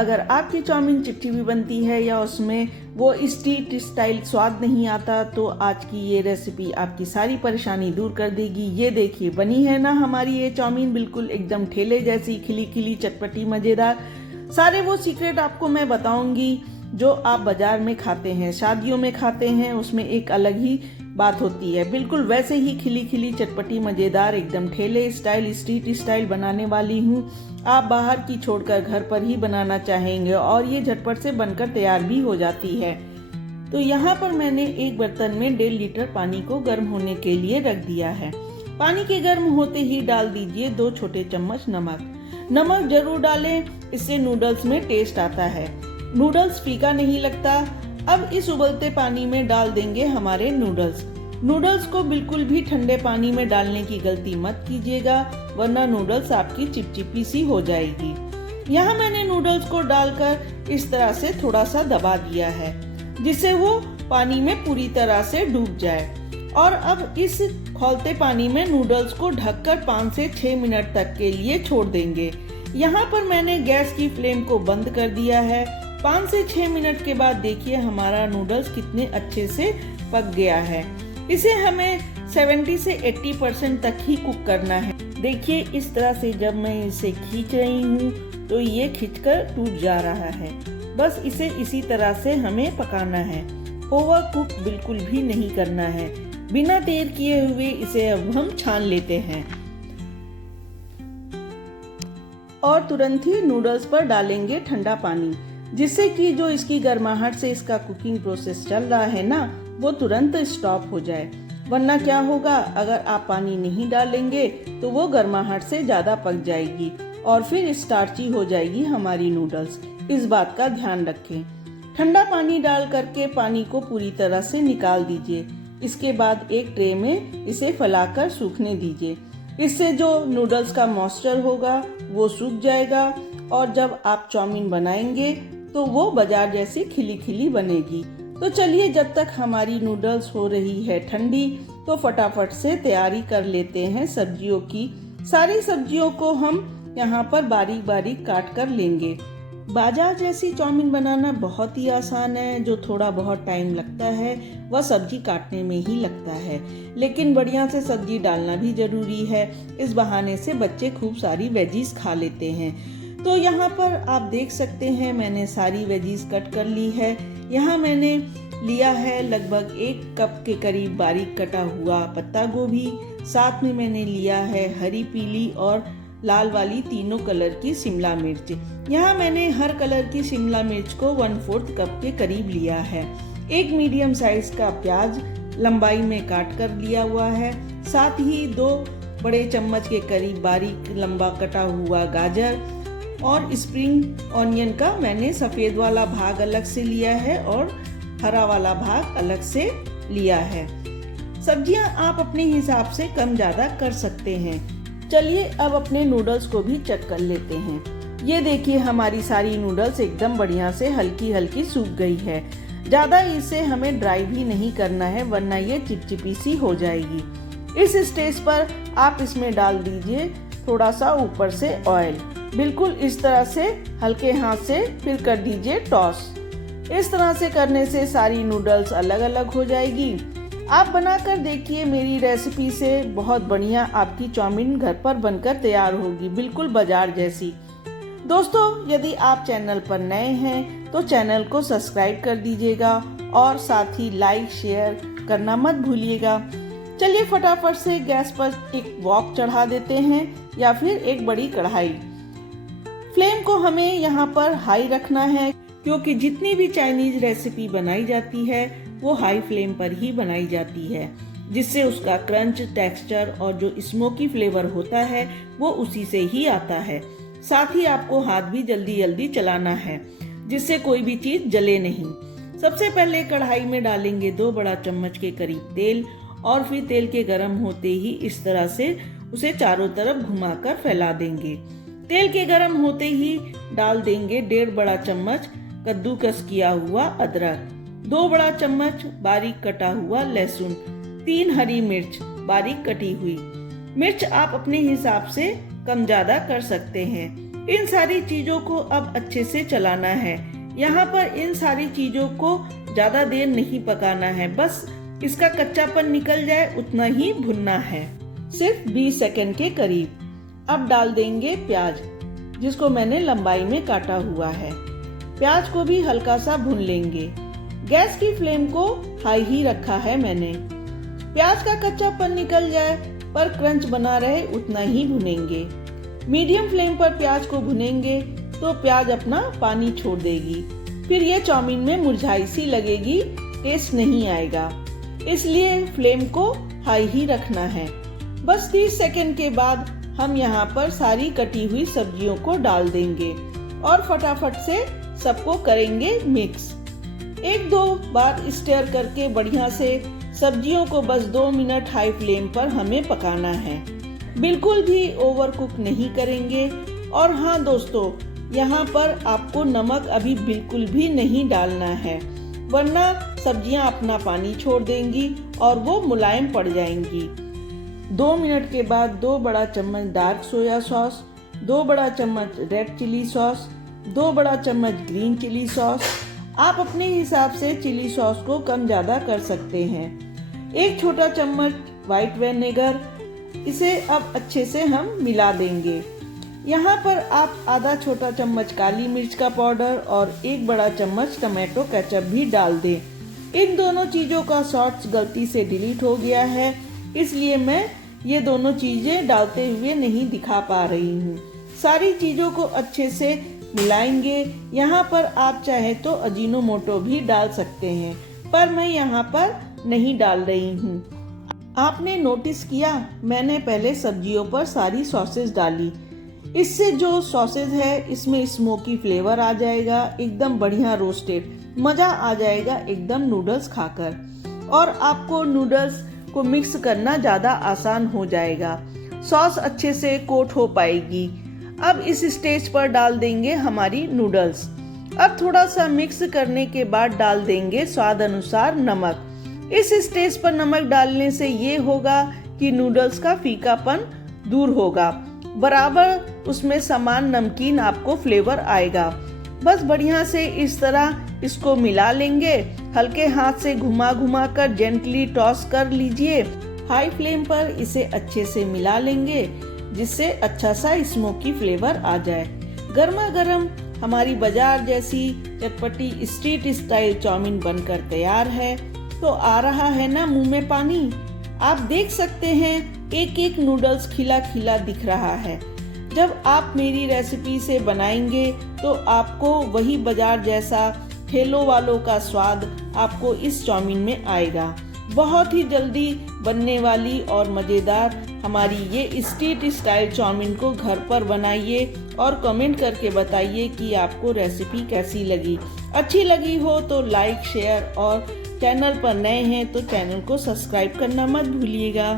अगर आपकी चाउमीन चिपचिपी बनती है या उसमें वो स्ट्रीट स्टाइल स्वाद नहीं आता, तो आज की ये रेसिपी आपकी सारी परेशानी दूर कर देगी। ये देखिए बनी है ना हमारी ये चाउमीन, बिल्कुल एकदम ठेले जैसी, खिली खिली, चटपटी, मज़ेदार। सारे वो सीक्रेट आपको मैं बताऊंगी जो आप बाजार में खाते हैं, शादियों में खाते हैं, उसमें एक अलग ही बात होती है। बिल्कुल वैसे ही खिली खिली, चटपटी, मज़ेदार, एकदम ठेले स्टाइल, स्ट्रीट स्टाइल बनाने वाली हूँ। आप बाहर की छोड़कर घर पर ही बनाना चाहेंगे और ये झटपट से बनकर तैयार भी हो जाती है। तो यहाँ पर मैंने एक बर्तन में 1.5 लीटर पानी को गर्म होने के लिए रख दिया है। पानी के गर्म होते ही डाल दीजिए 2 छोटे चम्मच नमक। नमक जरूर डालें, इससे नूडल्स में टेस्ट आता है, नूडल्स फीका नहीं लगता। अब इस उबलते पानी में डाल देंगे हमारे नूडल्स। नूडल्स को बिल्कुल भी ठंडे पानी में डालने की गलती मत कीजिएगा, वरना नूडल्स आपकी चिपचिपी सी हो जाएगी। यहाँ मैंने नूडल्स को डालकर इस तरह से थोड़ा सा दबा दिया है, जिससे वो पानी में पूरी तरह से डूब जाए। और अब इस खौलते पानी में नूडल्स को ढककर 5 से 6 मिनट तक के लिए छोड़ देंगे। यहाँ पर मैंने गैस की फ्लेम को बंद कर दिया है। 5 से 6 मिनट के बाद देखिए हमारा नूडल्स कितने अच्छे से पक गया है। इसे हमें 70 से 80% तक ही कुक करना है। देखिए इस तरह से जब मैं इसे खींच रही हूँ तो ये खींचकर टूट जा रहा है। बस इसे इसी तरह से हमें पकाना है, ओवर कुक बिल्कुल भी नहीं करना है। बिना देर किए हुए इसे अब हम छान लेते हैं और तुरंत ही नूडल्स पर डालेंगे ठंडा पानी, जिससे कि जो इसकी गर्माहट से इसका कुकिंग प्रोसेस चल रहा है ना, वो तुरंत स्टॉप हो जाए। वरना क्या होगा, अगर आप पानी नहीं डालेंगे तो वो गर्माहट से ज़्यादा पक जाएगी और फिर स्टार्ची हो जाएगी हमारी नूडल्स। इस बात का ध्यान रखें। ठंडा पानी डाल करके पानी को पूरी तरह से निकाल दीजिए। इसके बाद एक ट्रे में इसे फैलाकर सूखने दीजिए। इससे जो नूडल्स का मॉइस्चर होगा वो सूख जाएगा और जब आप चाउमीन बनाएंगे तो वो बाजार जैसी खिली खिली बनेगी। तो चलिए, जब तक हमारी नूडल्स हो रही है ठंडी, तो फटाफट से तैयारी कर लेते हैं सब्जियों की। सारी सब्जियों को हम यहाँ पर बारीक बारीक काट कर लेंगे। बाजार जैसी चाउमीन बनाना बहुत ही आसान है। जो थोड़ा बहुत टाइम लगता है वह सब्जी काटने में ही लगता है, लेकिन बढ़िया से सब्जी डालना भी जरूरी है। इस बहाने से बच्चे खूब सारी वेजीज खा लेते हैं। तो यहाँ पर आप देख सकते हैं मैंने सारी वेजीज कट कर ली है। यहाँ मैंने लिया है लगभग 1 कप के करीब बारीक कटा हुआ पत्ता गोभी। साथ में मैंने लिया है हरी, पीली और लाल वाली तीनों कलर की शिमला मिर्च। यहाँ मैंने हर कलर की शिमला मिर्च को 1/4 कप के करीब लिया है। एक मीडियम साइज का प्याज लंबाई में काट कर लिया हुआ है। साथ ही 2 बड़े चम्मच के करीब बारीक लंबा कटा हुआ गाजर और स्प्रिंग ऑनियन का मैंने सफेद वाला भाग अलग से लिया है और हरा वाला भाग अलग से लिया है। सब्जियां आप अपने हिसाब से कम ज्यादा कर सकते हैं। चलिए अब अपने नूडल्स को भी चेक कर लेते हैं। ये देखिए हमारी सारी नूडल्स एकदम बढ़िया से हल्की हल्की सूख गई है। ज्यादा इसे हमें ड्राई भी नहीं करना है, वरना ये चिपचिपी सी हो जाएगी। इस स्टेज पर आप इसमें डाल दीजिए थोड़ा सा ऊपर से ऑयल। बिल्कुल इस तरह से हल्के हाथ से फिर कर दीजिए टॉस। इस तरह से करने से सारी नूडल्स अलग अलग हो जाएगी। आप बनाकर देखिए, मेरी रेसिपी से बहुत बढ़िया आपकी चाउमीन घर पर बनकर तैयार होगी, बिल्कुल बाजार जैसी। दोस्तों, यदि आप चैनल पर नए हैं तो चैनल को सब्सक्राइब कर दीजिएगा और साथ ही लाइक शेयर करना मत भूलिएगा। चलिए फटाफट से गैस पर एक वॉक चढ़ा देते हैं या फिर एक बड़ी कढ़ाई। फ्लेम को हमें यहाँ पर हाई रखना है, क्योंकि जितनी भी चाइनीज रेसिपी बनाई जाती है वो हाई फ्लेम पर ही बनाई जाती है, जिससे उसका क्रंच, टेक्सचर और जो स्मोकी फ्लेवर होता है वो उसी से ही आता है। साथ ही आपको हाथ भी जल्दी जल्दी चलाना है, जिससे कोई भी चीज जले नहीं। सबसे पहले कढ़ाई में डालेंगे 2 बड़ा चम्मच के करीब तेल और फिर तेल के गर्म होते ही इस तरह से उसे चारों तरफ घुमाकर फैला देंगे। तेल के गर्म होते ही डाल देंगे 1.5 बड़ा चम्मच कद्दूकस किया हुआ अदरक, 2 बड़ा चम्मच बारीक कटा हुआ लहसुन, 3 हरी मिर्च बारीक कटी हुई। मिर्च आप अपने हिसाब से कम ज्यादा कर सकते हैं। इन सारी चीजों को अब अच्छे से चलाना है। यहाँ पर इन सारी चीजों को ज्यादा देर नहीं पकाना है, बस इसका कच्चापन निकल जाए उतना ही भुनना है, सिर्फ 20 सेकंड के करीब। अब डाल देंगे प्याज, जिसको मैंने लंबाई में काटा हुआ है। प्याज को भी हल्का सा भून लेंगे। गैस की फ्लेम को हाई ही रखा है मैंने। प्याज का कच्चापन निकल जाए पर क्रंच बना रहे उतना ही भुनेंगे। मीडियम फ्लेम पर प्याज को भुनेंगे तो प्याज अपना पानी छोड़ देगी, फिर ये चाउमीन में मुरझाई सी लगेगी, टेस्ट नहीं आएगा। इसलिए फ्लेम को हाई ही रखना है। बस 30 सेकंड के बाद हम यहाँ पर सारी कटी हुई सब्जियों को डाल देंगे और फटाफट से सबको करेंगे मिक्स। 1-2 बार स्टर करके बढ़िया से सब्जियों को बस 2 मिनट हाई फ्लेम पर हमें पकाना है। बिल्कुल भी ओवर कुक नहीं करेंगे। और हाँ दोस्तों, यहाँ पर आपको नमक अभी बिल्कुल भी नहीं डालना है, वरना सब्जियाँ अपना पानी छोड़ देंगी और वो मुलायम पड़ जाएंगी। 2 मिनट के बाद 2 बड़ा चम्मच डार्क सोया सॉस, 2 बड़ा चम्मच रेड चिली सॉस, 2 बड़ा चम्मच ग्रीन चिली सॉस। आप अपने हिसाब से चिली सॉस को कम ज़्यादा कर सकते हैं। 1 छोटा चम्मच वाइट विनेगर। इसे अब अच्छे से हम मिला देंगे। यहाँ पर आप आधा छोटा चम्मच काली मिर्च का पाउडर और 1 बड़ा चम्मच टमाटो केचप भी डाल दें। इन दोनों चीज़ों का सॉस गलती से डिलीट हो गया है, इसलिए मैं ये दोनों चीज़ें डालते हुए नहीं दिखा पा रही हूँ। सारी चीज़ों को अच्छे से मिलाएंगे। यहाँ पर आप चाहे तो अजीनोमोटो भी डाल सकते हैं, पर मैं यहाँ पर नहीं डाल रही हूँ। आपने नोटिस किया, मैंने पहले सब्जियों पर सारी सॉसेस डाली। इससे जो सॉसेस है इसमें स्मोकी फ्लेवर आ जाएगा, एकदम बढ़िया रोस्टेड, मज़ा आ जाएगा एकदम नूडल्स खाकर। और आपको नूडल्स को मिक्स करना ज़्यादा आसान हो जाएगा, सॉस अच्छे से कोट हो पाएगी। अब इस स्टेज पर डाल देंगे हमारी नूडल्स। अब थोड़ा सा मिक्स करने के बाद डाल देंगे स्वाद अनुसार नमक। इस स्टेज पर नमक डालने से ये होगा कि नूडल्स का फीकापन दूर होगा, बराबर उसमें समान नमकीन आपको फ्लेवर आएगा। बस बढ़िया से इस तरह इसको मिला लेंगे। हल्के हाथ से घुमा घुमा कर जेंटली टॉस कर लीजिए। हाई फ्लेम पर इसे अच्छे से मिला लेंगे, जिससे अच्छा सा स्मोकी फ्लेवर आ जाए। गर्मा गर्म हमारी बाजार जैसी चटपटी स्ट्रीट स्टाइल चाउमीन बनकर तैयार है। तो आ रहा है ना मुंह में पानी। आप देख सकते हैं एक एक नूडल्स खिला खिला दिख रहा है। जब आप मेरी रेसिपी से बनाएंगे तो आपको वही बाजार जैसा ठेलों वालों का स्वाद आपको इस चाउमीन में आएगा। बहुत ही जल्दी बनने वाली और मज़ेदार हमारी ये स्ट्रीट स्टाइल चाउमीन को घर पर बनाइए और कमेंट करके बताइए कि आपको रेसिपी कैसी लगी। अच्छी लगी हो तो लाइक, शेयर और चैनल पर नए हैं तो चैनल को सब्सक्राइब करना मत भूलिएगा।